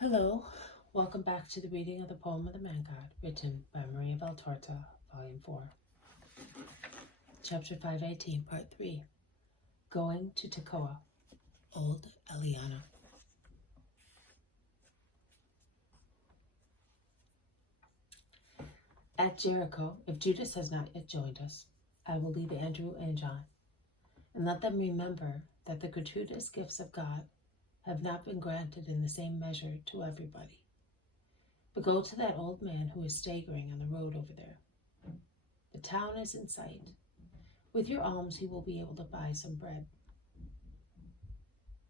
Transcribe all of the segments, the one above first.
Hello, welcome back to the reading of the poem of the Man God, written by Maria Valtorta, Volume 4, Chapter 518, Part 3, Going to Tekoah, Old Elianna. At Jericho, if Judas has not yet joined us, I will leave Andrew and John, and let them remember that the gratuitous gifts of God have not been granted in the same measure to everybody. But go to that old man who is staggering on the road over there. The town is in sight. With your alms he will be able to buy some bread.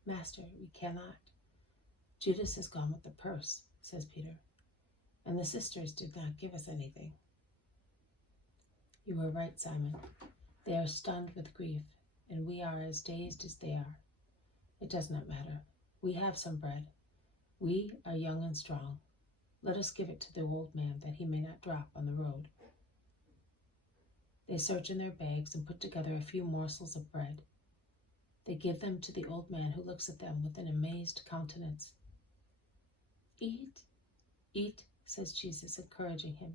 Master, we cannot. Judas has gone with the purse, says Peter, and the sisters did not give us anything. You are right, Simon. They are stunned with grief, and we are as dazed as they are. It does not matter. We have some bread. We are young and strong. Let us give it to the old man that he may not drop on the road. They search in their bags and put together a few morsels of bread. They give them to the old man, who looks at them with an amazed countenance. Eat, eat, says Jesus, encouraging him,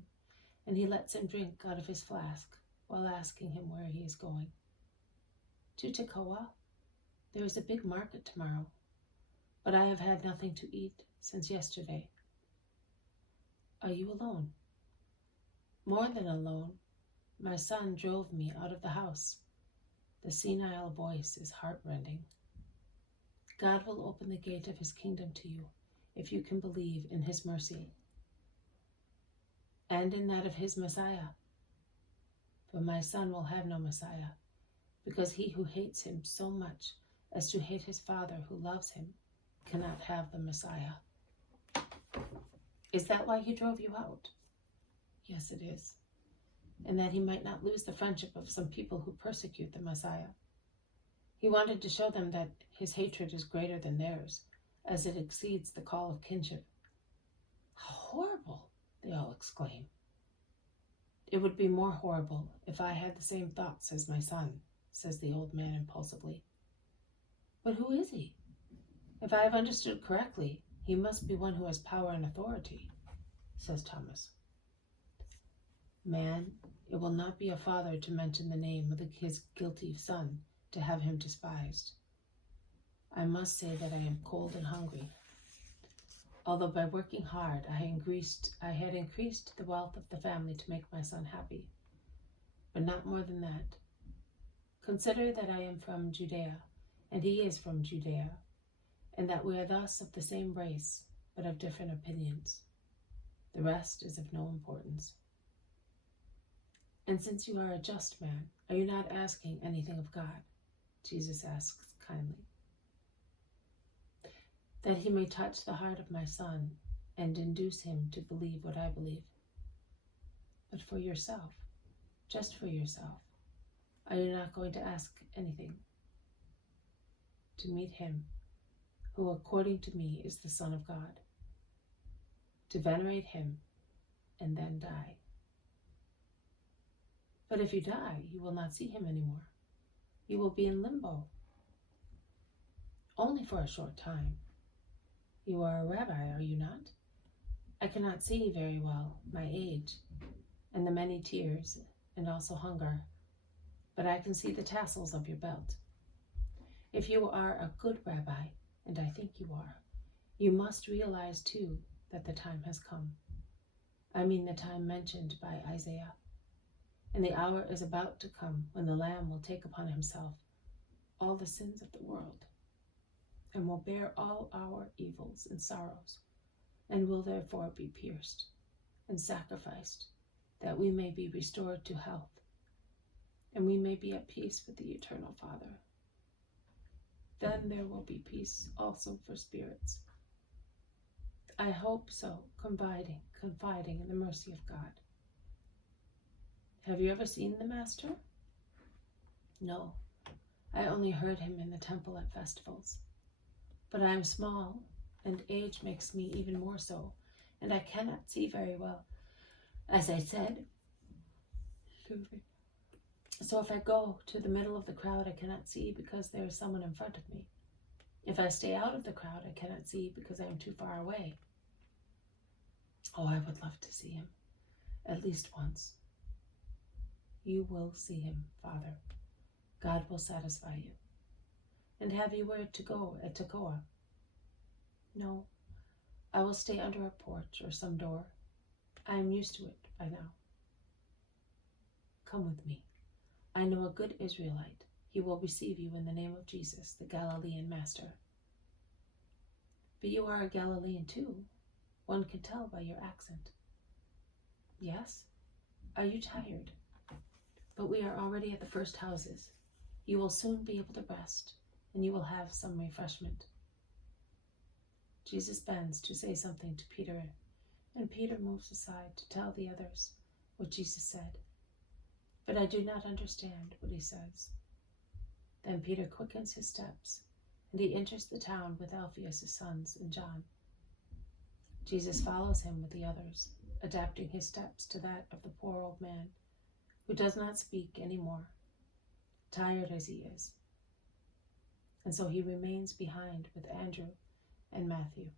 and he lets him drink out of his flask while asking him where he is going. To Tekoah. There is a big market tomorrow, but I have had nothing to eat since yesterday. Are you alone? More than alone. My son drove me out of the house. The senile voice is heartrending. God will open the gate of his kingdom to you if you can believe in his mercy and in that of his Messiah. But my son will have no Messiah, because he who hates him so much as to hate his Father who loves him cannot have the Messiah. Is that why he drove you out? Yes, it is. And that he might not lose the friendship of some people who persecute the Messiah. He wanted to show them that his hatred is greater than theirs, as it exceeds the call of kinship. How horrible, they all exclaim. It would be more horrible if I had the same thoughts as my son, says the old man impulsively. But who is he? If I have understood correctly, he must be one who has power and authority, says Thomas. Man, it will not be a father to mention the name of his guilty son, to have him despised. I must say that I am cold and hungry. Although by working hard I had increased the wealth of the family to make my son happy, but not more than that. Consider that I am from Judea, and he is from Judea, and that we are thus of the same race, but of different opinions. The rest is of no importance. And since you are a just man, are you not asking anything of God? Jesus asks kindly. That he may touch the heart of my son and induce him to believe what I believe. But for yourself, just for yourself, are you not going to ask anything? To meet him, who according to me is the Son of God, to venerate him and then die. But if you die, you will not see him anymore. You will be in limbo. Only for a short time. You are a rabbi, are you not? I cannot see very well, my age, and the many tears, and also hunger, but I can see the tassels of your belt. If you are a good rabbi, and I think you are, you must realize too that the time has come. I mean the time mentioned by Isaiah. And the hour is about to come when the Lamb will take upon himself all the sins of the world, and will bear all our evils and sorrows, and will therefore be pierced and sacrificed, that we may be restored to health, and we may be at peace with the eternal Father. Then there will be peace also for spirits. I hope so, confiding in the mercy of God. Have you ever seen the Master? No, I only heard him in the temple at festivals. But I am small, and age makes me even more so, and I cannot see very well, as I said. So if I go to the middle of the crowd, I cannot see because there is someone in front of me. If I stay out of the crowd, I cannot see because I am too far away. Oh, I would love to see him, at least once. You will see him, Father. God will satisfy you. And have you where to go at Tekoah? No, I will stay under a porch or some door. I am used to it by now. Come with me. I know a good Israelite. He will receive you in the name of Jesus, the Galilean Master. But you are a Galilean too. One can tell by your accent. Yes? Are you tired? But we are already at the first houses. You will soon be able to rest, and you will have some refreshment. Jesus bends to say something to Peter, and Peter moves aside to tell the others what Jesus said. But I do not understand what he says. Then Peter quickens his steps, and he enters the town with Alphaeus' sons and John. Jesus follows him with the others, adapting his steps to that of the poor old man, who does not speak any more, tired as he is. And so he remains behind with Andrew and Matthew.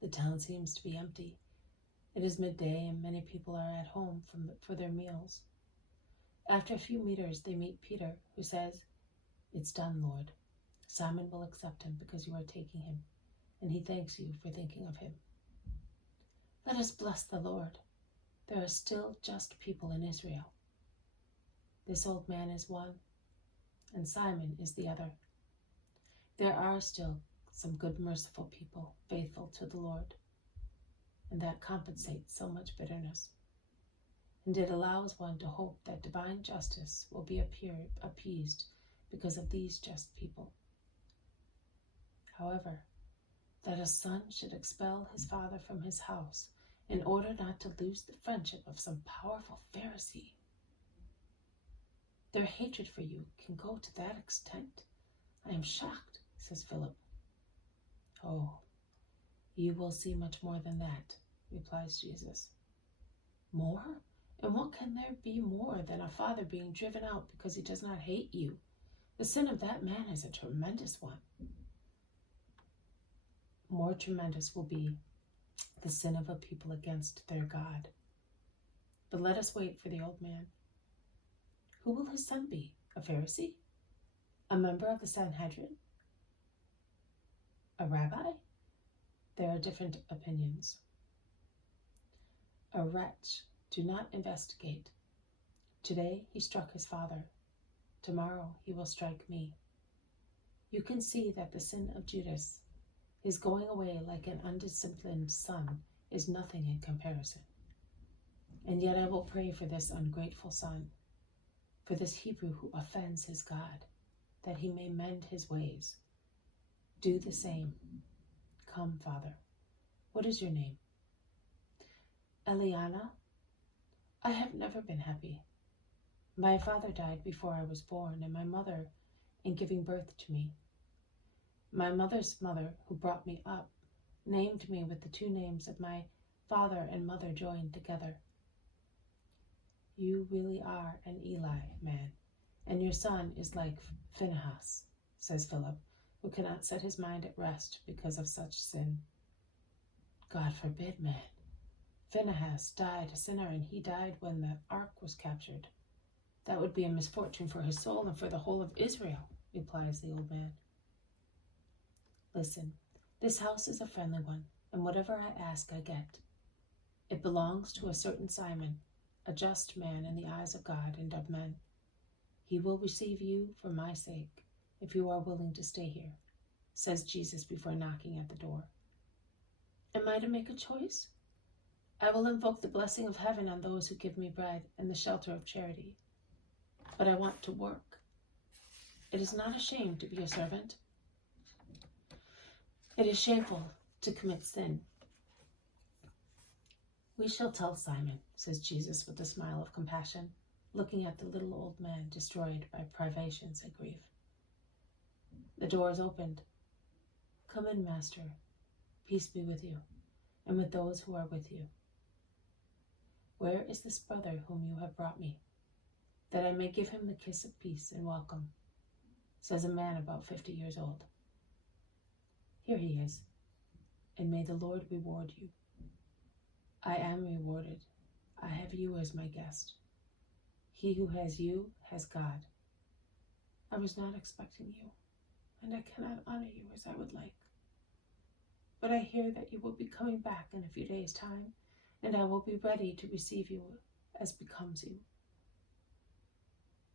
The town seems to be empty. It is midday, and many people are at home for their meals. After a few meters, they meet Peter, who says, "It's done, Lord. Simon will accept him because you are taking him, and he thanks you for thinking of him." Let us bless the Lord. There are still just people in Israel. This old man is one, and Simon is the other. There are still some good, merciful people, faithful to the Lord, and that compensates so much bitterness. And it allows one to hope that divine justice will be appeased because of these just people. However, that a son should expel his father from his house in order not to lose the friendship of some powerful Pharisee. Their hatred for you can go to that extent. I am shocked, says Philip. Oh, you will see much more than that, replies Jesus. More? And what can there be more than a father being driven out because he does not hate you? The sin of that man is a tremendous one. More tremendous will be the sin of a people against their God. But let us wait for the old man. Who will his son be? A Pharisee? A member of the Sanhedrin? A rabbi? There are different opinions. A wretch. Do not investigate. Today he struck his father. Tomorrow he will strike me. You can see that the sin of Judas, his going away like an undisciplined son, is nothing in comparison. And yet I will pray for this ungrateful son, for this Hebrew who offends his God, that he may mend his ways. Do the same. Come, Father. What is your name? Elianna. I have never been happy. My father died before I was born, and my mother in giving birth to me. My mother's mother, who brought me up, named me with the two names of my father and mother joined together. You really are an Eli man, and your son is like Phinehas, says Philip, who cannot set his mind at rest because of such sin. God forbid, man. Phinehas died a sinner, and he died when the ark was captured. That would be a misfortune for his soul and for the whole of Israel, replies the old man. Listen, this house is a friendly one, and whatever I ask, I get. It belongs to a certain Simon, a just man in the eyes of God and of men. He will receive you for my sake, if you are willing to stay here, says Jesus before knocking at the door. Am I to make a choice? I will invoke the blessing of heaven on those who give me bread and the shelter of charity. But I want to work. It is not a shame to be a servant. It is shameful to commit sin. We shall tell Simon, says Jesus with a smile of compassion, looking at the little old man destroyed by privations and grief. The door is opened. Come in, Master. Peace be with you, and with those who are with you. Where is this brother whom you have brought me, that I may give him the kiss of peace and welcome? says a man about 50 years old. Here he is, and may the Lord reward you. I am rewarded. I have you as my guest. He who has you has God. I was not expecting you, and I cannot honor you as I would like. But I hear that you will be coming back in a few days' time, and I will be ready to receive you as becomes you.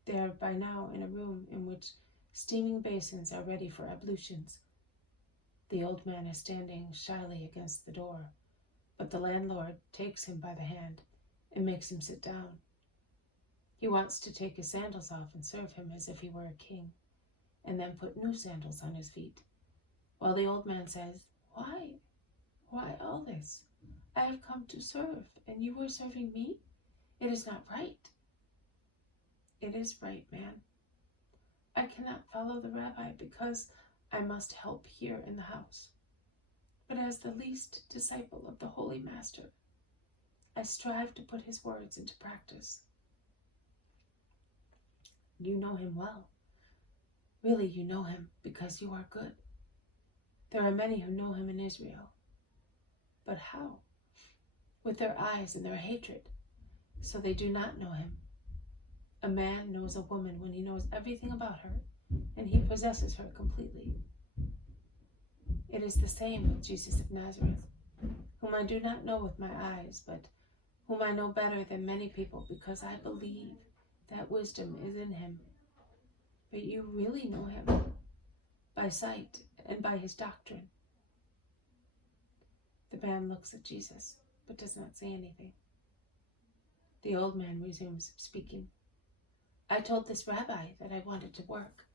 They are by now in a room in which steaming basins are ready for ablutions. The old man is standing shyly against the door, but the landlord takes him by the hand and makes him sit down. He wants to take his sandals off and serve him as if he were a king, and then put new sandals on his feet, while the old man says, Why? Why all this? I have come to serve, and you are serving me? It is not right. It is right, man. I cannot follow the rabbi because I must help here in the house. But as the least disciple of the Holy Master, I strive to put his words into practice. You know him well. Really, you know him because you are good. There are many who know him in Israel. But how? With their eyes and their hatred, so they do not know him. A man knows a woman when he knows everything about her, and he possesses her completely. It is the same with Jesus of Nazareth, whom I do not know with my eyes, but whom I know better than many people because I believe that wisdom is in him. But you really know him by sight and by his doctrine. The man looks at Jesus, but does not say anything. The old man resumes speaking. I told this rabbi that I wanted to work.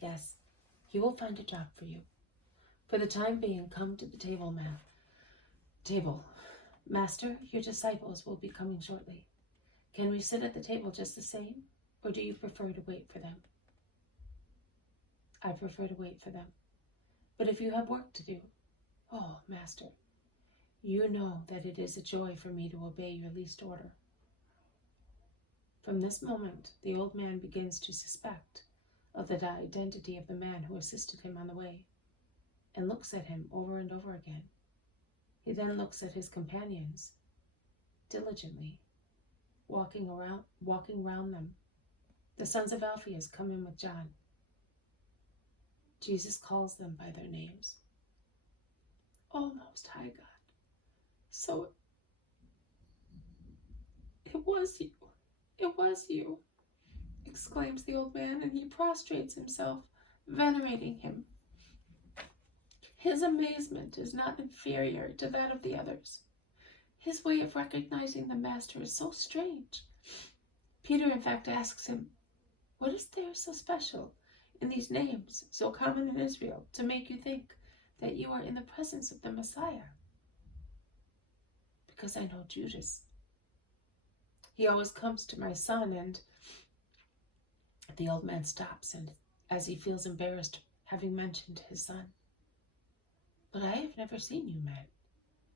Yes, he will find a job for you. For the time being, come to the table. Master, your disciples will be coming shortly. Can we sit at the table just the same, or do you prefer to wait for them? I prefer to wait for them. But if you have work to do, oh, Master, you know that it is a joy for me to obey your least order. From this moment, the old man begins to suspect of the identity of the man who assisted him on the way, and looks at him over and over again. He then looks at his companions diligently, walking round them. The sons of Alphaeus come in with John. Jesus calls them by their names. Oh, Most High God, so it was you, exclaims the old man, and he prostrates himself, venerating him. His amazement is not inferior to that of the others. His way of recognizing the Master is so strange. Peter, in fact, asks him, what is there so special in these names, so common in Israel, to make you think that you are in the presence of the Messiah? Because I know Judas. He always comes to my son, and the old man stops, and as he feels embarrassed having mentioned his son. But I have never seen you, man,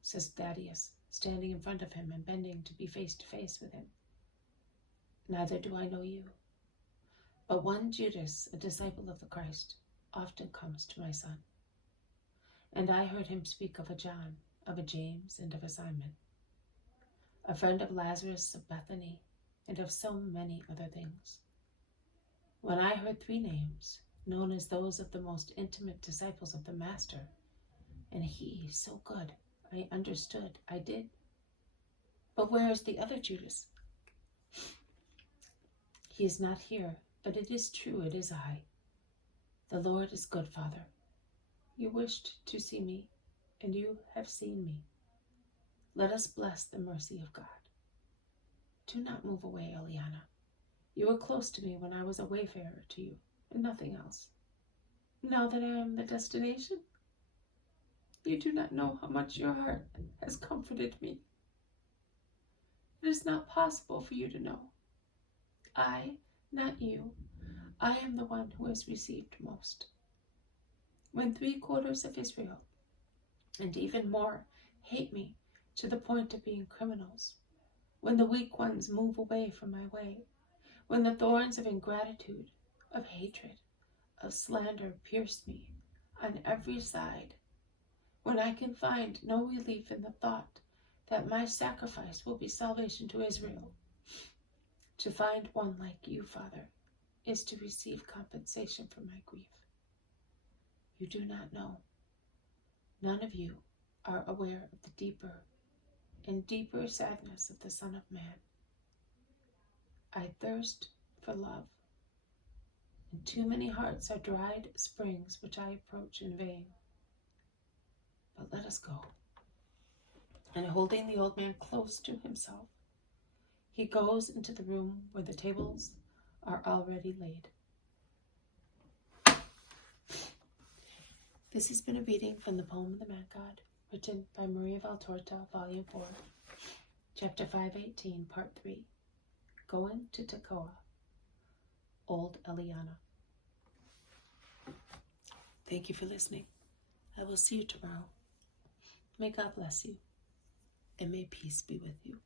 says Thaddeus, standing in front of him and bending to be face to face with him. Neither do I know you. But one Judas, a disciple of the Christ, often comes to my son. And I heard him speak of a John, of a James, and of a Simon, a friend of Lazarus of Bethany, and of so many other things. When I heard 3 names, known as those of the most intimate disciples of the Master, and he so good, I understood, I did. But where is the other Judas? He is not here, but it is true, it is I. The Lord is good, Father. You wished to see me, and you have seen me. Let us bless the mercy of God. Do not move away, Elianna. You were close to me when I was a wayfarer to you, and nothing else. Now that I am the destination, you do not know how much your heart has comforted me. It is not possible for you to know. I, not you, I am the one who has received most. When 3/4 of Israel, and even more, hate me to the point of being criminals, when the weak ones move away from my way, when the thorns of ingratitude, of hatred, of slander pierce me on every side, when I can find no relief in the thought that my sacrifice will be salvation to Israel. To find one like you, Father, is to receive compensation for my grief. You do not know. None of you are aware of the deeper and deeper sadness of the Son of Man. I thirst for love, and too many hearts are dried springs which I approach in vain. But let us go. And holding the old man close to himself, he goes into the room where the tables are already laid. This has been a reading from the poem of the Man God, written by Maria Valtorta, Volume 4, Chapter 518, Part 3, Going to Tekoah, Old Elianna. Thank you for listening. I will see you tomorrow. May God bless you, and may peace be with you.